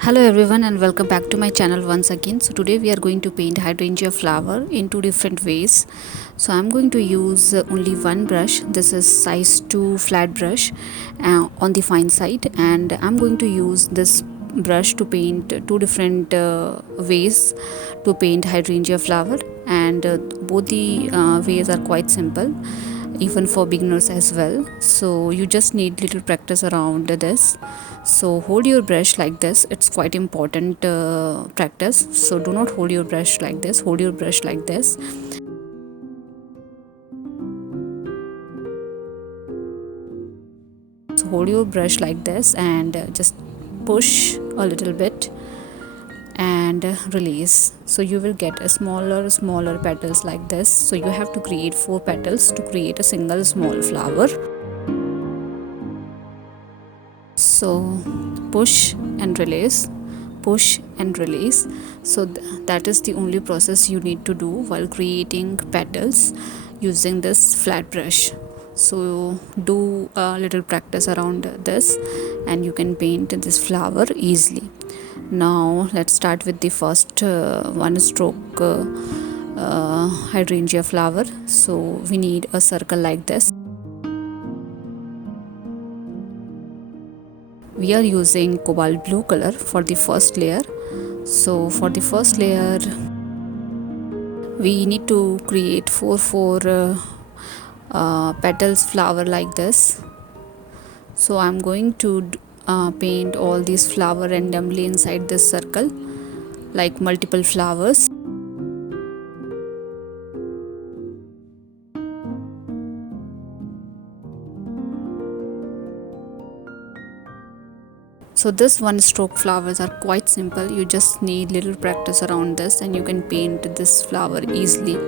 Hello everyone and welcome back to my channel once again. So today we are going to paint hydrangea flower in two different ways. So I'm going to use only one brush. This is size 2 flat brush on the fine side, and I'm going to use this brush to paint two different ways to paint hydrangea flower, and both the ways are quite simple even for beginners as well. So you just need little practice around this. So hold your brush like this. It's quite important practice. So do not hold your brush like this. Hold your brush like this. So hold your brush like this and just push a little bit and release. So you will get a smaller petals like this. So you have to create 4 petals to create a single small flower. So push and release, push and release. So that is the only process you need to do while creating petals using this flat brush. So do a little practice around this and you can paint this flower easily. Now let's start with the first one stroke hydrangea flower. So we need a circle like this. We are using cobalt blue color for the first layer. So for the first layer we need to create 4 petals flower like this. So I'm going to paint all these flower randomly inside this circle like multiple flowers. So this one stroke flowers are quite simple. You just need little practice around this and you can paint this flower easily.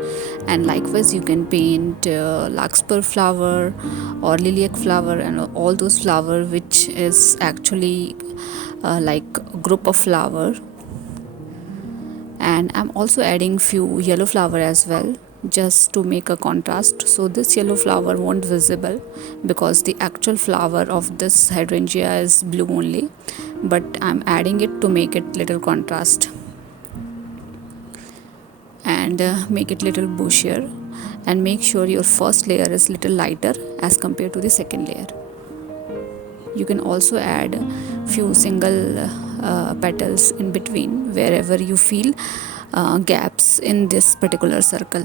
And likewise you can paint larkspur flower or lilac flower and all those flower which is actually like a group of flower. And I'm also adding few yellow flower as well, just to make a contrast. So this yellow flower won't visible because the actual flower of this hydrangea is blue only, but I'm adding it to make it little contrast and make it little bushier. And make sure your first layer is little lighter as compared to the second layer. You can also add few single petals in between wherever you feel gaps in this particular circle.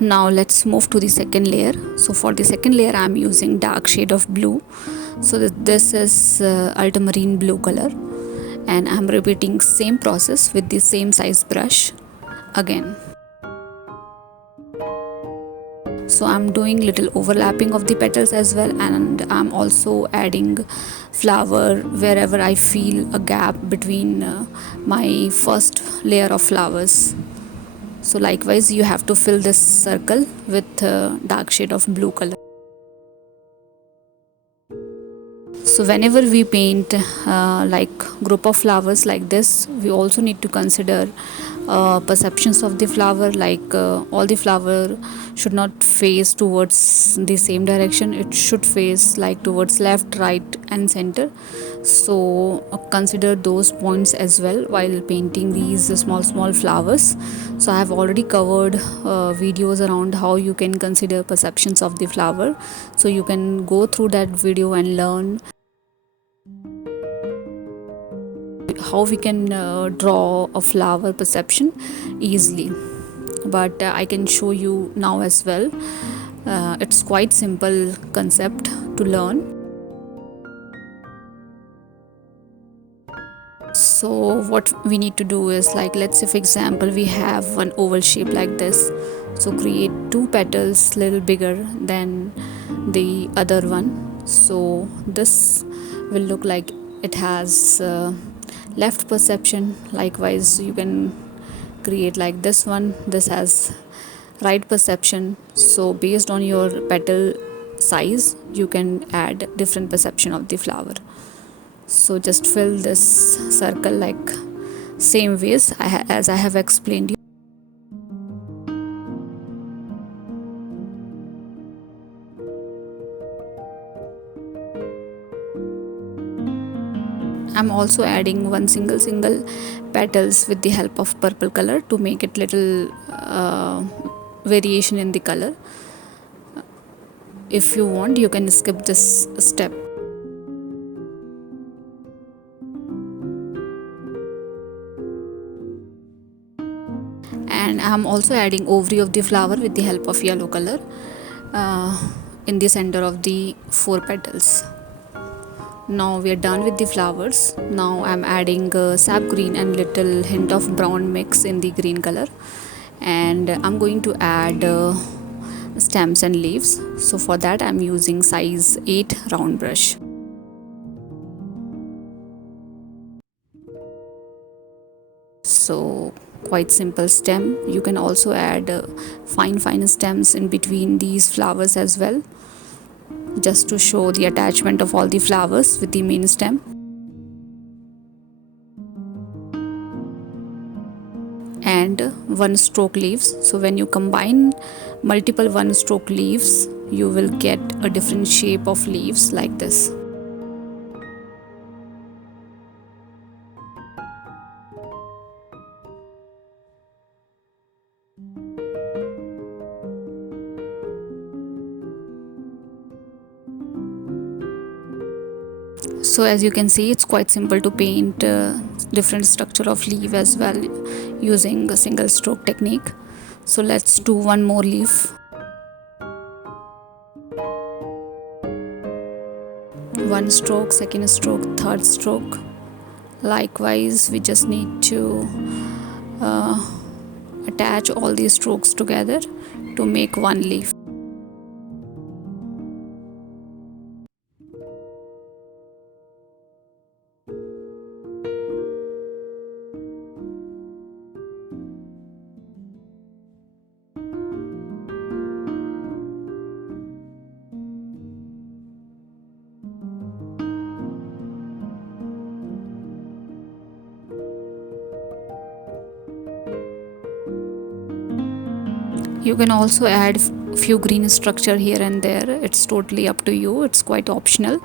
Now let's move to the second layer. So for the second layer I'm using dark shade of blue. So this is ultramarine blue color, and I'm repeating same process with the same size brush again. So I'm doing little overlapping of the petals as well, and I'm also adding flower wherever I feel a gap between my first layer of flowers. So likewise you have to fill this circle with dark shade of blue color. So whenever we paint like group of flowers like this, we also need to consider perceptions of the flower, like all the flower should not face towards the same direction. It should face like towards left, right and center. So consider those points as well while painting these small flowers. So I have already covered videos around how you can consider perceptions of the flower, so you can go through that video and learn how we can draw a flower perception easily. But I can show you now as well. It's quite simple concept to learn. So what we need to do is, like, let's say for example we have one oval shape like this. So create 2 petals little bigger than the other one. So this will look like it has left perception. Likewise you can create like this one. This has right perception. So based on your petal size you can add different perception of the flower. So just fill this circle like same ways as I have explained you. I'm also adding one single petals with the help of purple color to make it little variation in the color. If you want, you can skip this step. And I'm also adding ovary of the flower with the help of yellow color uh, in the center of the 4 petals. Now we are done with the flowers. Now I'm adding sap green and little hint of brown mix in the green color, and I'm going to add stems and leaves. So for that I'm using size 8 round brush. So quite simple stem. You can also add fine stems in between these flowers as well, just to show the attachment of all the flowers with the main stem. And one stroke leaves. So when you combine multiple one stroke leaves, you will get a different shape of leaves like this. So as you can see, it's quite simple to paint different structure of leaf as well using a single stroke technique. So let's do one more leaf. One stroke, second stroke, third stroke. Likewise, we just need to attach all these strokes together to make one leaf. You can also add few green structure here and there. It's totally up to you. It's quite optional.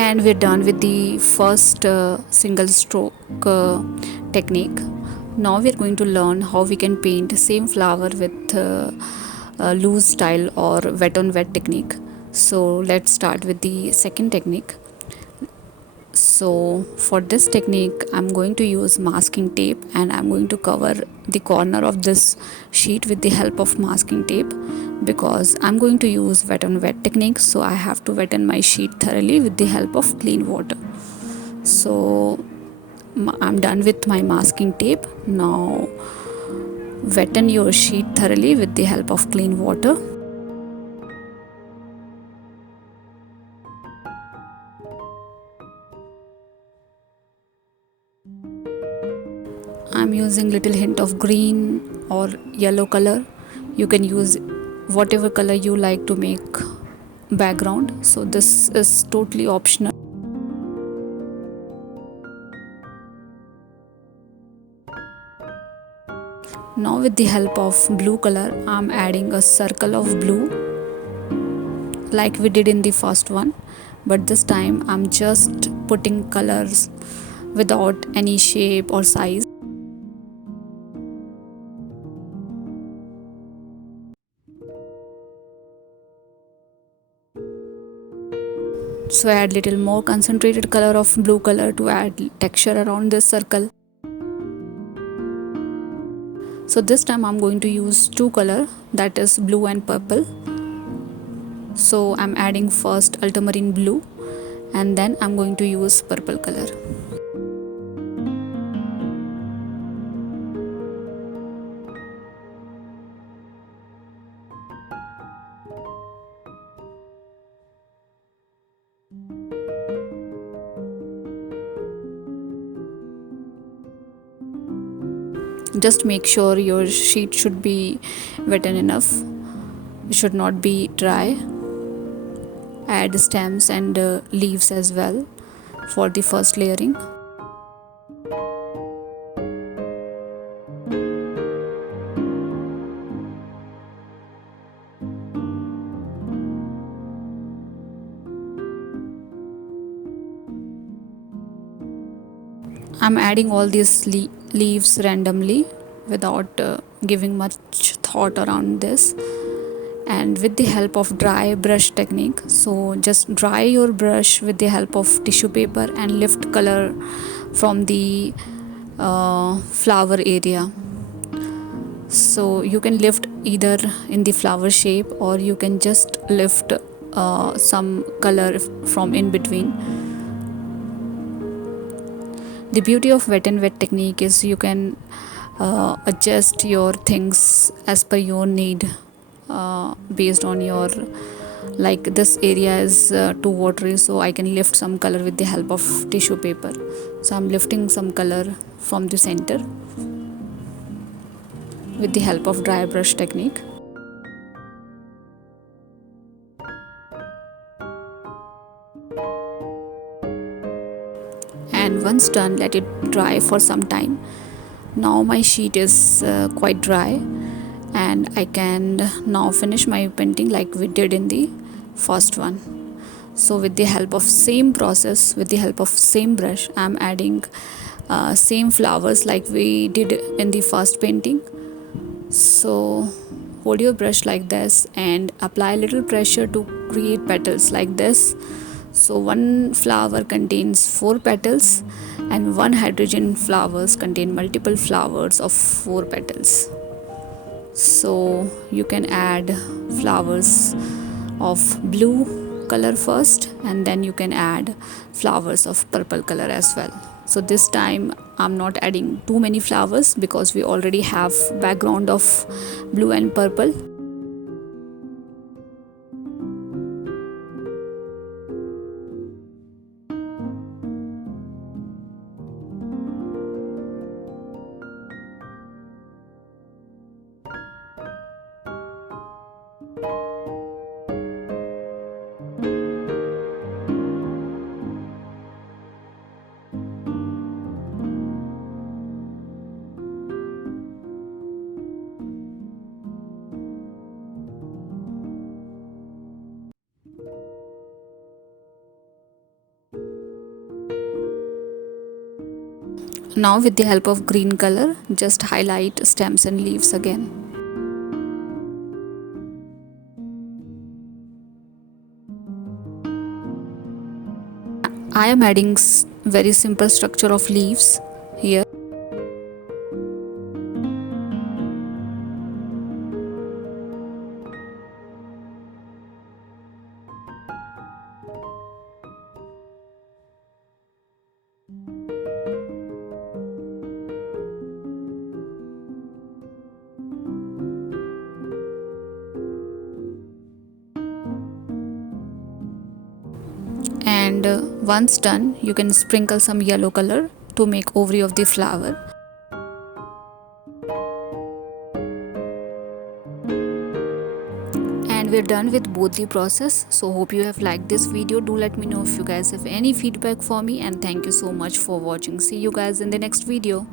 And we're done with the first single stroke technique. Now we're going to learn how we can paint same flower with loose style or wet on wet technique. So let's start with the second technique. So for this technique I'm going to use masking tape, and I'm going to cover the corner of this sheet with the help of masking tape, because I'm going to use wet on wet technique. So I have to wetten my sheet thoroughly with the help of clean water. So I'm done with my masking tape. Now wetten your sheet thoroughly with the help of clean water. I'm using little hint of green or yellow color. You can use whatever color you like to make background. So this is totally optional. Now with the help of blue color, I'm adding a circle of blue like we did in the first one, but this time I'm just putting colors without any shape or size. So add little more concentrated color of blue color to add texture around this circle. So this time I'm going to use 2 color, that is blue and purple. So I'm adding first ultramarine blue, and then I'm going to use purple color. just make sure your sheet should be wet enough. It should not be dry. Add stems and leaves as well for the first layering. I'm adding all these leaves randomly without giving much thought around this, and with the help of dry brush technique. So just dry your brush with the help of tissue paper and lift color from the flower area. So you can lift either in the flower shape, or you can just lift some color from in between. The beauty of wet and wet technique is you can adjust your things as per your need, based on your, like this area is too watery, so I can lift some color with the help of tissue paper. So I'm lifting some color from the center with the help of dry brush technique. And once done, let it dry for some time. Now my sheet is quite dry, and I can now finish my painting like we did in the first one. So with the help of same process, with the help of same brush, I'm adding same flowers like we did in the first painting. So hold your brush like this and apply a little pressure to create petals like this. So one flower contains 4 petals, and one hydrogen flowers contain multiple flowers of 4 petals. So you can add flowers of blue color first, and then you can add flowers of purple color as well. So this time I'm not adding too many flowers because we already have background of blue and purple. Now with the help of green color, just highlight stems and leaves again. I am adding very simple structure of leaves here. And once done, you can sprinkle some yellow color to make ovary of the flower. And we're done with both the process. So hope you have liked this video. Do let me know if you guys have any feedback for me, and thank you so much for watching. See you guys in the next video.